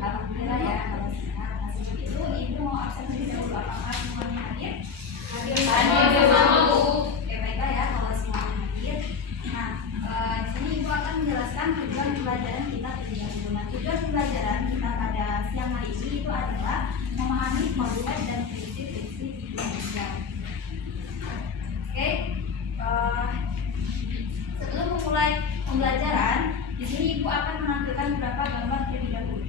Alhamdulillah ya kalau sehat. Itu ibu mau absen lebih dahulu. Apakah semuanya hadir? Hadir semua Bu. Oke, baiklah ya kalau semuanya hadir. Nah, di sini ibu akan menjelaskan tujuan pembelajaran kita terlebih dahulu. Nah, tujuan pembelajaran kita pada siang hari ini itu adalah memahami modul dan prinsip-prinsip hijau. Oke, sebelum memulai pembelajaran, di sini ibu akan menampilkan beberapa gambar terlebih dahulu.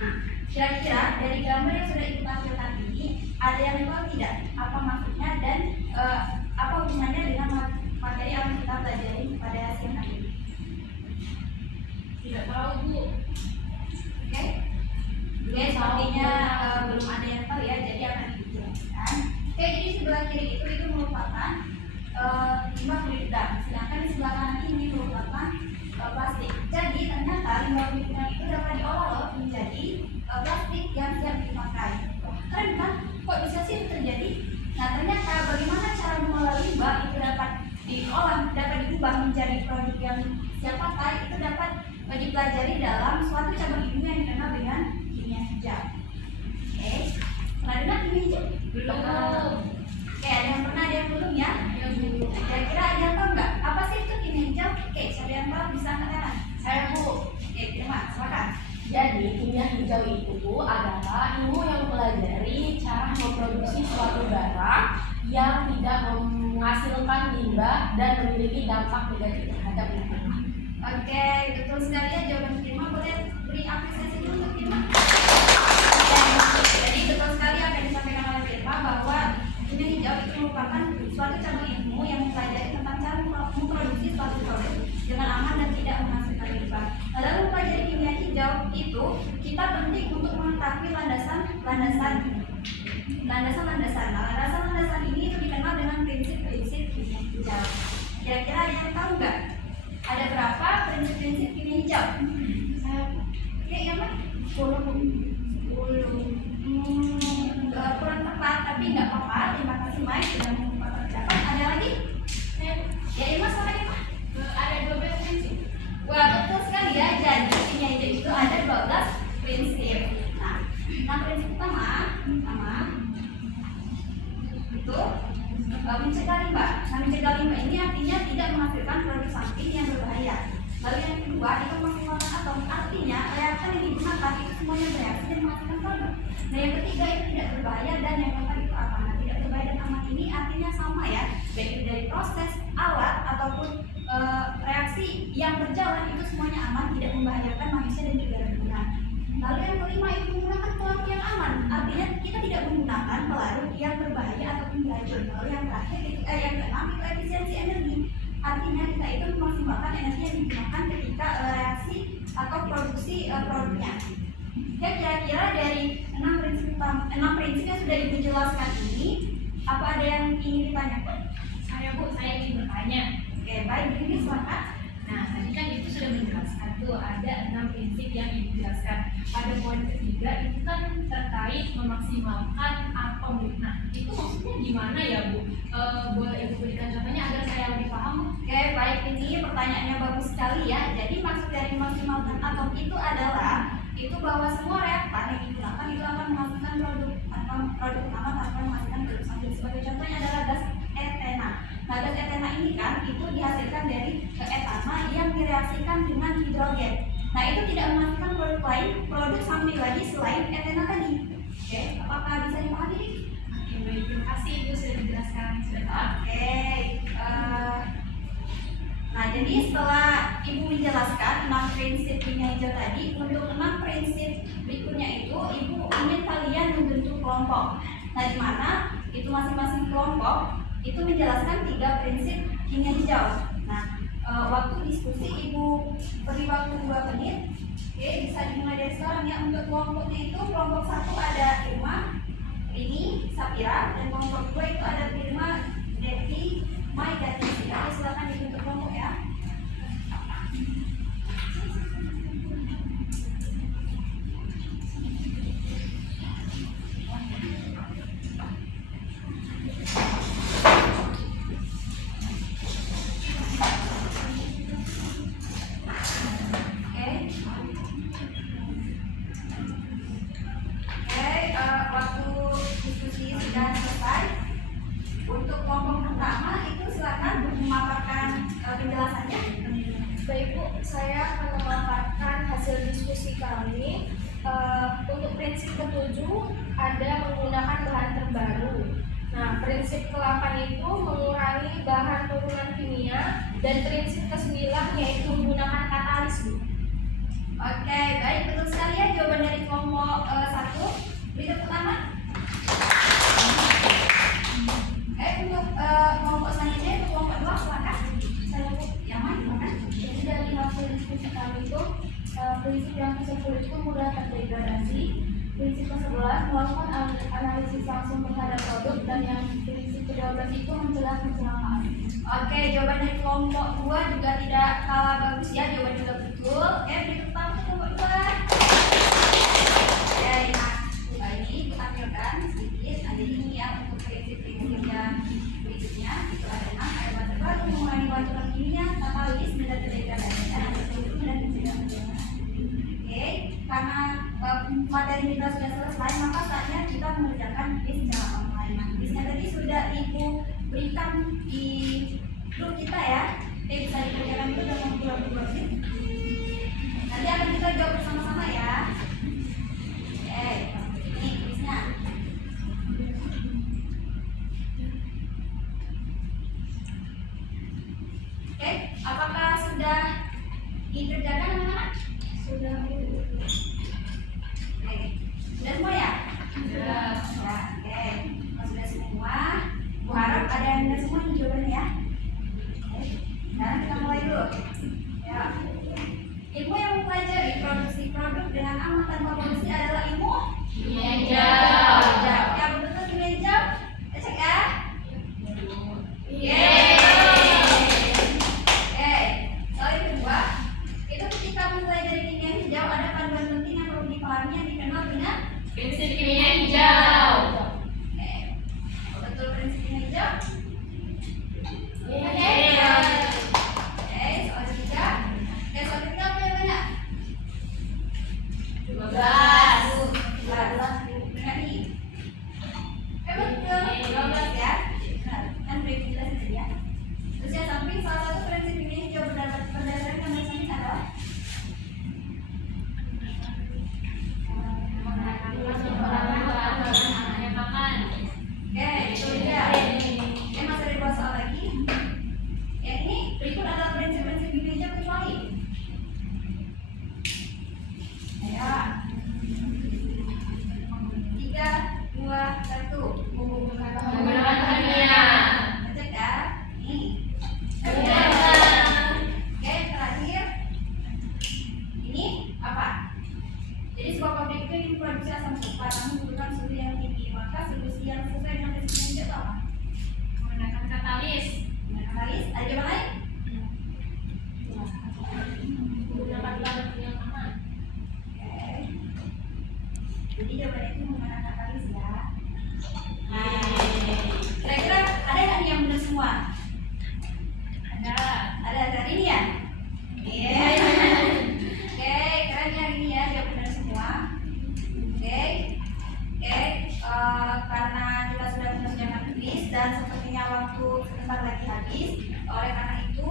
Nah, kira-kira dari gambar yang sudah ibu tampilkan ini, ada yang tahu tidak apa maksudnya dan apa hubungannya dengan materi yang kita pelajari pada siang hari ini? Tidak tahu Bu. Oke, sepertinya belum ada yang tahu ya, jadi akan dijelaskan. Oke, jadi sebelah kiri itu merupakan limbah kulit udang, sedangkan di sebelah kanan ini merupakan plastik. Jadi ternyata limbah kulit udang itu dapat diolah loh menjadi plastik yang siap dipakai. Wah, keren kan? Kok bisa sih itu terjadi? Nah, ternyata bagaimana cara mengolah limbah itu dapat diolah, dapat diubah menjadi produk yang siap pakai, itu dapat dipelajari dalam suatu cabang ilmu yang dikenal dengan kimia hijau. Oke, pernah dengar kimia hijau? Belum. Oke, ada yang belum ya? Kira-kira ada yang tahu nggak? Apa sih itu kimia hijau? Oke, siapa yang tahu bisa angkat tangan? Saya Bu. Oke, terima, silakan. Jadi kimia hijau itu adalah ilmu yang mempelajari cara memproduksi suatu barang yang tidak menghasilkan limbah dan memiliki dampak negatif terhadap lingkungan. Oke, betul sekali ya jawaban Firma. Boleh beri apresiasi dulu untuk Firma. Oke, jadi betul sekali apa yang disampaikan oleh Firma bahwa kimia hijau itu merupakan suatu cabang ilmu yang mempelajari tentang cara memproduksi suatu produk dengan aman dan tidak menghasilkan limbah. Nah, dalam mempelajari kimia hijau itu kita penting untuk mengetahui landasan. Nah, landasan ini itu dikenal dengan prinsip-prinsip kimia hijau. Kira-kira ada yang tahu nggak? Ada berapa prinsip-prinsip kimia hijau? Oke, yang mana? 10. Kurang tepat, tapi nggak apa-apa. Terima kasih Mike sudah membuat pendapat. Ada lagi? Ya, Irma sama Irma? Ada 12 prinsip. Wah, betul sekali ya. Jadi kimia hijau itu ada 12 prinsip. Nah, prinsip pertama itu mencegah limbah. Nah, mencegah limbah ini artinya tidak menghasilkan produk samping yang berbahaya. Lalu yang kedua itu memaksimalkan atom, artinya reaktor yang digunakan itu semuanya bereaksi dan menghasilkan produk. Nah, yang ketiga itu tidak berbahaya dan yang keempat itu aman. Nah, tidak berbahaya dan aman ini artinya sama ya, baik itu dari proses, alat ataupun reaksi yang berjalan itu semuanya aman, tidak membahayakan manusia dan juga lingkungan. Lalu yang kelima itu menggunakan pelarut yang aman, artinya kita tidak menggunakan pelarut yang berbahaya ataupun beracun. Lalu yang terakhir itu yang keenam itu efisiensi energi, artinya kita itu memaksimalkan energi yang digunakan ketika reaksi atau produksi produknya. Ya, kira-kira dari 6 prinsip yang sudah Ibu jelaskan ini, apa ada yang ingin ditanyakan? Saya Bu, saya ingin bertanya. Oke, baik, ini silakan. Nah, tadi kan itu sudah menjelaskan tuh ada 6 prinsip yang Ibu jelaskan. Pada poin ketiga itu kan terkait memaksimalkan atom. Nah, itu maksudnya gimana ya Bu? Boleh Ibu berikan contohnya agar saya lebih paham? Oke, baik, ini pertanyaannya bagus sekali ya. Jadi maksud dari memaksimalkan atom itu adalah bahwa semua reaktor yang digunakan itu akan menghasilkan produk utama tanpa menghasilkan produk samping. Sebagai contohnya adalah gas etena. Nah, gas etena ini kan itu dihasilkan dari etana yang direaksikan dengan hidrogen. Nah, itu tidak menghasilkan produk lain, produk samping lagi selain etena tadi. Oke, apakah bisa dipahami? Oke, baik, terima kasih Ibu sudah dijelaskan. Sudah paham. Oke, nah jadi setelah Ibu menjelaskan 6 prinsip kimia hijau tadi, untuk 6 prinsip berikutnya itu Ibu ingin kalian membentuk kelompok. Nah, di mana itu masing-masing kelompok itu menjelaskan 3 prinsip kimia hijau. Nah, waktu diskusi Ibu beri waktu 2 menit. Oke, bisa dimulai dari sekarang ya. Untuk kelompoknya itu kelompok 1 ada Irma, Rini, Sapira, dan kelompok 2 itu ada Firma, Devi, Mai, dan Desi. Oke, silakan dibentuk kelompok ya. ulangi. Untuk prinsip ketujuh ada menggunakan bahan terbaru. Nah, prinsip ke-8 itu mengurangi bahan turunan kimia, dan prinsip ke-9 yaitu menggunakan katalis, Bu. Oke, baik, betul sekali ya jawaban dari kelompok 1. Berikut pertama. Untuk kelompok selanjutnya, untuk kelompok 2, silakan. Saya yang mana, silakan. Jadi dari hasil diskusi kami itu prinsip yang ke-10 itu mudah terdegradasi, prinsip ke-11 melakukan analisis langsung terhadap produk, dan yang prinsip ke-12 itu mencegah kecelakaan. Oke, jawaban dari kelompok 2 juga tidak kalah bagus ya, jawaban juga betul. Berikut pertama kelompok 2. Nah ini kita tampilkan sedikit. Ada ini ya untuk prinsip-prinsip yang berikutnya. Itu ada 6, ada bahan terbaru, mengurangi bahan turunan kimia, katalis, mudah terdegradasi, dan ada itu mudah mencegah kecelakaan. Oke, karena materi kita sudah selesai, maka saatnya kita mengerjakan quiz secara online. Nah, quiznya tadi sudah Ibu berikan di grup kita ya. Bisa dikerjakan itu dalam waktu 20 menit. Nanti akan kita jawab bersama-sama ya. Oke, ini quiznya. Oke, apakah sudah dikerjakan anak-anak? Sudah. Oke, sudah semua ya? Sudah. Ya, oke. Kalau sudah semua, Bu harap ada yang sudah semua nih jawabannya ya. Oke, sekarang kita mulai dulu. Ya. Ilmu yang mempelajari produksi produk dengan aman tanpa polusi adalah ilmu Kimia hijau. Ya, betul kimia hijau. Cek ya. Oke, soal yang kedua, itu ketika mempelajari kimia hijau ada panduan penting yang perlu dipahami yang dikenal dengan Prinsip kimia hijau. Oke, betul prinsip kimia hijau. Iya. Oke, soal ketiga. Soal ketiga apa yang banyak? 12. 12. Benar nih. Betul. 12 ya. Benar. Kan prinsip jelas itu ya. Terus yang samping salah satu prinsip kimia hijau berdasarkan gambar samping adalah Oke, itu juga. Masih ada 2 soal lagi. Yang ini berikut adalah prinsip-prinsip kimia hijau kecuali. Ayo. 3, 2, 1. Menggunakan kimia. Cek ya. Nih. Kimia. Oke, terakhir. Ini apa? Jadi sebuah pabrik itu ingin produksi asam sulfat, namun membutuhkan suhu yang tinggi. Maka solusi yang sesuai dengan prinsip kimia itu apa? Menggunakan katalis. Katalis. Ada jawaban lain? Menggunakan bahan yang aman. Oke. Jadi jawabannya itu menggunakan katalis ya. Nah, kira-kira ada nggak nih yang benar semua? Ada hari ini ya? Iya. Oke, keren ya hari ini ya, jawab benar semua. Oke, karena kita sudah mengerjakan quiz dan sepertinya waktu sebentar lagi habis, oleh karena itu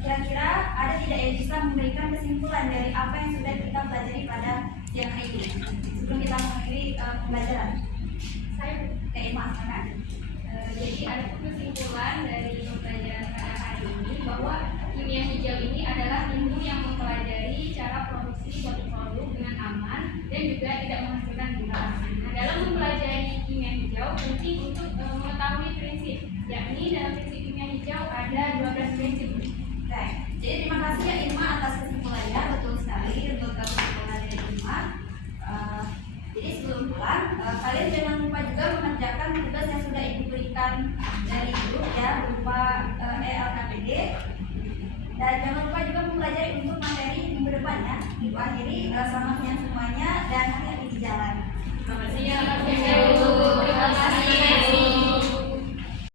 kira-kira ada tidak yang bisa memberikan kesimpulan dari apa yang sudah kita pelajari pada siang hari ini sebelum kita mengakhiri pembelajaran? Saya Mas, kan? jadi ada kesimpulan dari pembelajaran pada hari ini bahwa kimia hijau ini adalah ilmu yang mempelajari cara produksi suatu produk dengan aman dan juga tidak menghasilkan limbah. Nah, dalam mempelajari kimia hijau penting untuk mengetahui prinsip, yakni dalam prinsip kimia hijau ada 12 prinsip. Oke, jadi terima kasih ya Irma atas kesimpulannya, betul sekali untuk kesimpulan dari Irma. Jadi sebelum pulang, kalian jangan lupa juga mengerjakan tugas yang sudah Ibu berikan dari grup ya, berupa ELKPD. Dan jangan lupa juga mempelajari untuk materi minggu depan ya. Ibu akhiri, selamat siang semuanya dan hati-hati di jalan. Selamat siang.